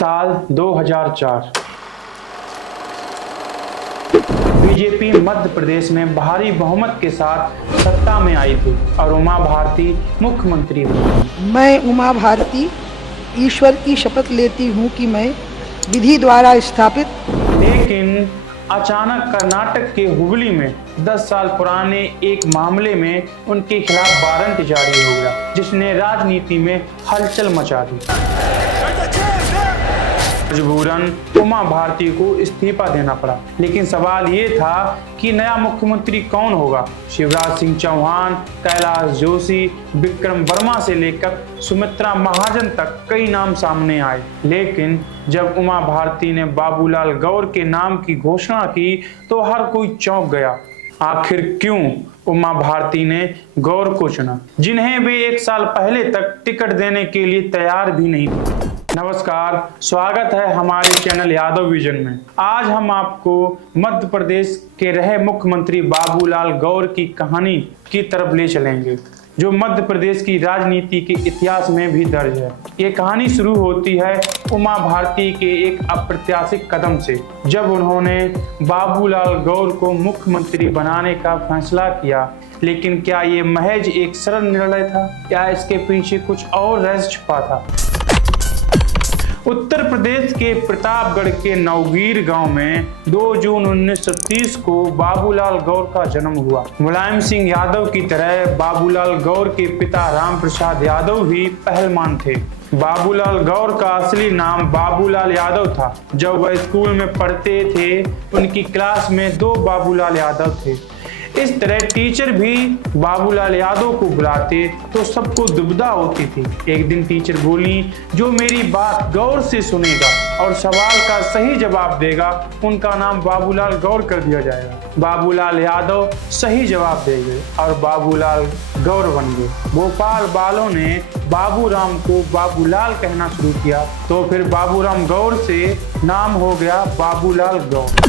साल 2004 बीजेपी मध्य प्रदेश में भारी बहुमत के साथ सत्ता में आई थी और उमा भारती मुख्यमंत्री बनी। मैं उमा भारती ईश्वर की शपथ लेती हूँ कि मैं विधि द्वारा स्थापित। लेकिन अचानक कर्नाटक के हुबली में 10 साल पुराने एक मामले में उनके खिलाफ वारंट जारी हो गया, जिसने राजनीति में हलचल मचा दी। मजबूरन उमा भारती को इस्तीफा देना पड़ा, लेकिन सवाल ये था कि नया मुख्यमंत्री कौन होगा। शिवराज सिंह चौहान, कैलाश जोशी, विक्रम वर्मा से लेकर सुमित्रा महाजन तक कई नाम सामने आए, लेकिन जब उमा भारती ने बाबूलाल गौर के नाम की घोषणा की तो हर कोई चौंक गया। आखिर क्यों उमा भारती ने गौर को चुना, जिन्हें वे 1 साल पहले तक टिकट देने के लिए तैयार भी नहीं थे। नमस्कार, स्वागत है हमारे चैनल यादव विजन में। आज हम आपको मध्य प्रदेश के रहे मुख्यमंत्री बाबूलाल गौर की कहानी की तरफ ले चलेंगे, जो मध्य प्रदेश की राजनीति के इतिहास में भी दर्ज है। ये कहानी शुरू होती है उमा भारती के एक अप्रत्याशित कदम से, जब उन्होंने बाबूलाल गौर को मुख्यमंत्री बनाने का फैसला किया। लेकिन क्या ये महज एक सरल निर्णय था या इसके पीछे कुछ और रहस्य छुपा था? उत्तर प्रदेश के प्रतापगढ़ के नवगीर गांव में 2 जून 1930 को बाबूलाल गौर का जन्म हुआ। मुलायम सिंह यादव की तरह बाबूलाल गौर के पिता राम प्रसाद यादव भी पहलवान थे। बाबूलाल गौर का असली नाम बाबूलाल यादव था। जब वह स्कूल में पढ़ते थे, उनकी क्लास में 2 बाबूलाल यादव थे। इस तरह टीचर भी बाबूलाल यादव को बुलाते तो सबको दुविधा होती थी। एक दिन टीचर बोली, जो मेरी बात गौर से सुनेगा और सवाल का सही जवाब देगा, उनका नाम बाबूलाल गौर कर दिया जाएगा। बाबूलाल यादव सही जवाब दे गए और बाबूलाल गौर बन गए। भोपाल वालों ने बाबूराम को बाबूलाल कहना शुरू किया, तो फिर बाबूराम गौर से नाम हो गया बाबूलाल गौर।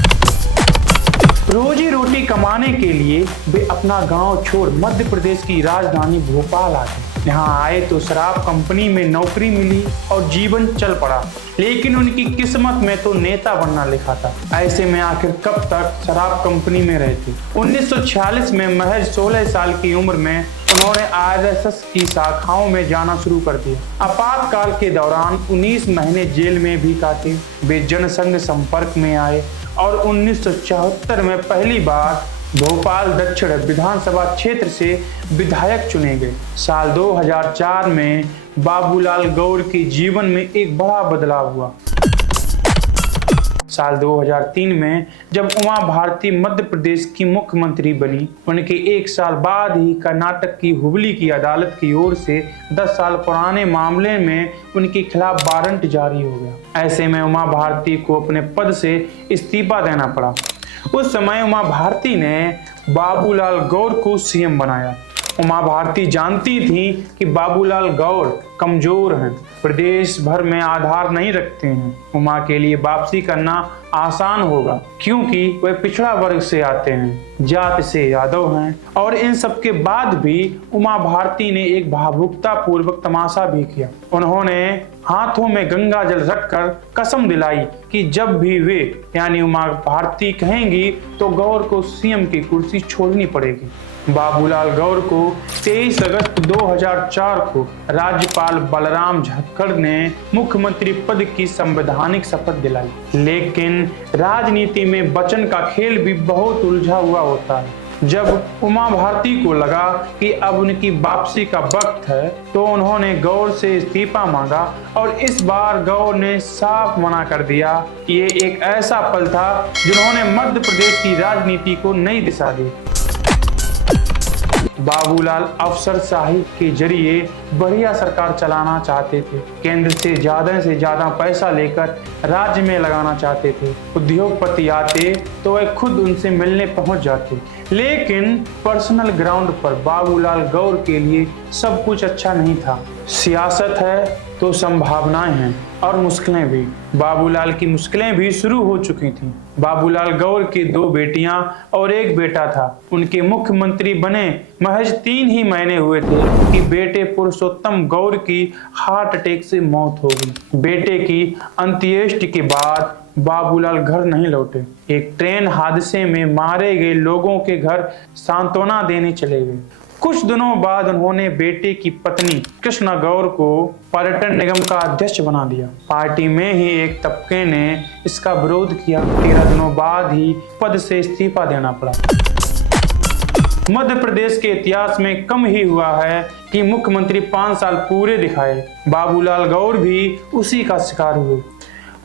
रोजी रोटी कमाने के लिए वे अपना गांव छोड़ मध्य प्रदेश की राजधानी भोपाल आ गए। यहाँ आए तो शराब कंपनी में नौकरी मिली और जीवन चल पड़ा, लेकिन उनकी किस्मत में तो नेता बनना लिखा था। ऐसे में आखिर कब तक शराब कंपनी में रहते। 1946 में महज 16 साल की उम्र में उन्होंने आरएसएस की शाखाओं में जाना शुरू कर दिया। आपातकाल के दौरान 19 महीने जेल में भी काटे। वे जनसंघ संपर्क में आए और 1974 में पहली बार भोपाल दक्षिण विधानसभा क्षेत्र से विधायक चुने गए। साल 2004 में बाबूलाल गौर के जीवन में एक बड़ा बदलाव हुआ। साल 2003 में जब उमा भारती मध्य प्रदेश की मुख्यमंत्री बनी, उनके 1 साल बाद ही कर्नाटक की हुबली की अदालत की ओर से 10 साल पुराने मामले में उनके खिलाफ वारंट जारी हो गया। ऐसे में उमा भारती को अपने पद से इस्तीफा देना पड़ा। उस समय उमा भारती ने बाबूलाल गौर को सीएम बनाया। उमा भारती जानती थी कि बाबूलाल गौर कमजोर हैं, प्रदेश भर में आधार नहीं रखते हैं। उमा के लिए वापसी करना आसान होगा, क्योंकि वे पिछड़ा वर्ग से आते हैं, जात से यादव हैं। और इन सब के बाद भी उमा भारती ने एक भावुकता पूर्वक तमाशा भी किया। उन्होंने हाथों में गंगा जल रखकर कसम दिलाई कि जब भी वे यानी उमा भारती कहेंगी तो गौर को सीएम की कुर्सी छोड़नी पड़ेगी। बाबूलाल गौर को 23 अगस्त 2004 को राज्यपाल बलराम झारखंड ने मुख्यमंत्री पद की संवैधानिक शपथ दिलाई। लेकिन राजनीति में वचन का खेल भी बहुत उलझा हुआ होता है। जब उमा भारती को लगा कि अब उनकी वापसी का वक्त है, तो उन्होंने गौर से इस्तीफा मांगा और इस बार गौर ने साफ मना कर दिया। ये एक ऐसा पल था जिन्होंने मध्य प्रदेश की राजनीति को नई दिशा दी। बाबूलाल अफसरशाही के जरिए बढ़िया सरकार चलाना चाहते थे। केंद्र से ज्यादा पैसा लेकर राज्य में लगाना चाहते थे। उद्योगपति आते तो वह खुद उनसे मिलने पहुंच जाते। लेकिन पर्सनल ग्राउंड पर बाबूलाल गौर के लिए सब कुछ अच्छा नहीं था। सियासत है तो संभावनाएं हैं और मुश्किलें भी। बाबूलाल की मुश्किलें भी शुरू हो चुकी थीं। बाबूलाल गौर की 2 बेटियां और 1 बेटा था। उनके मुख्यमंत्री बने महज 3 ही महीने हुए थे कि बेटे पुरुषोत्तम गौर की हार्ट अटैक से मौत हो गई। बेटे की अंत्येष्टि के बाद बाबूलाल घर नहीं लौटे। एक ट्रेन हादसे में मारे गए लोगों के घर सांत्वना देने चले गए। कुछ दिनों बाद उन्होंने बेटे की पत्नी कृष्णा गौर को पर्यटन निगम का अध्यक्ष बना दिया। पार्टी में ही एक तबके ने इसका विरोध किया। 13 दिनों बाद ही पद से इस्तीफा देना पड़ा। मध्य प्रदेश के इतिहास में कम ही हुआ है कि मुख्यमंत्री 5 साल पूरे दिखाए। बाबूलाल गौर भी उसी का शिकार हुए।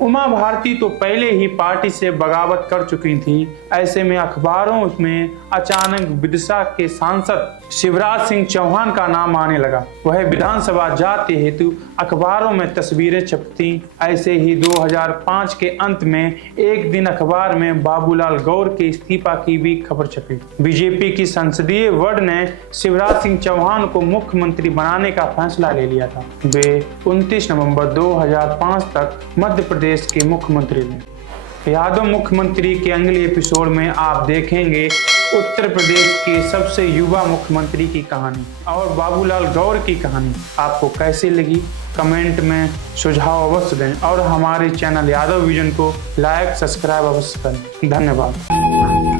उमा भारती तो पहले ही पार्टी से बगावत कर चुकी थी। ऐसे में अखबारों में अचानक विदिशा के सांसद शिवराज सिंह चौहान का नाम आने लगा। वह विधानसभा जाते हेतु अखबारों में तस्वीरें छपती। ऐसे ही 2005 के अंत में एक दिन अखबार में बाबूलाल गौर के इस्तीफा की भी खबर छपी। बीजेपी की संसदीय बोर्ड ने शिवराज सिंह चौहान को मुख्यमंत्री बनाने का फैसला ले लिया था। वे 29 नवंबर 2005 तक मध्य प्रदेश के मुख्यमंत्री थे। यादव मुख्यमंत्री के अगले एपिसोड में आप देखेंगे उत्तर प्रदेश के सबसे युवा मुख्यमंत्री की कहानी और बाबूलाल गौर की कहानी। आपको कैसी लगी कमेंट में सुझाव अवश्य दें और हमारे चैनल यादव विजन को लाइक सब्सक्राइब अवश्य करें। धन्यवाद।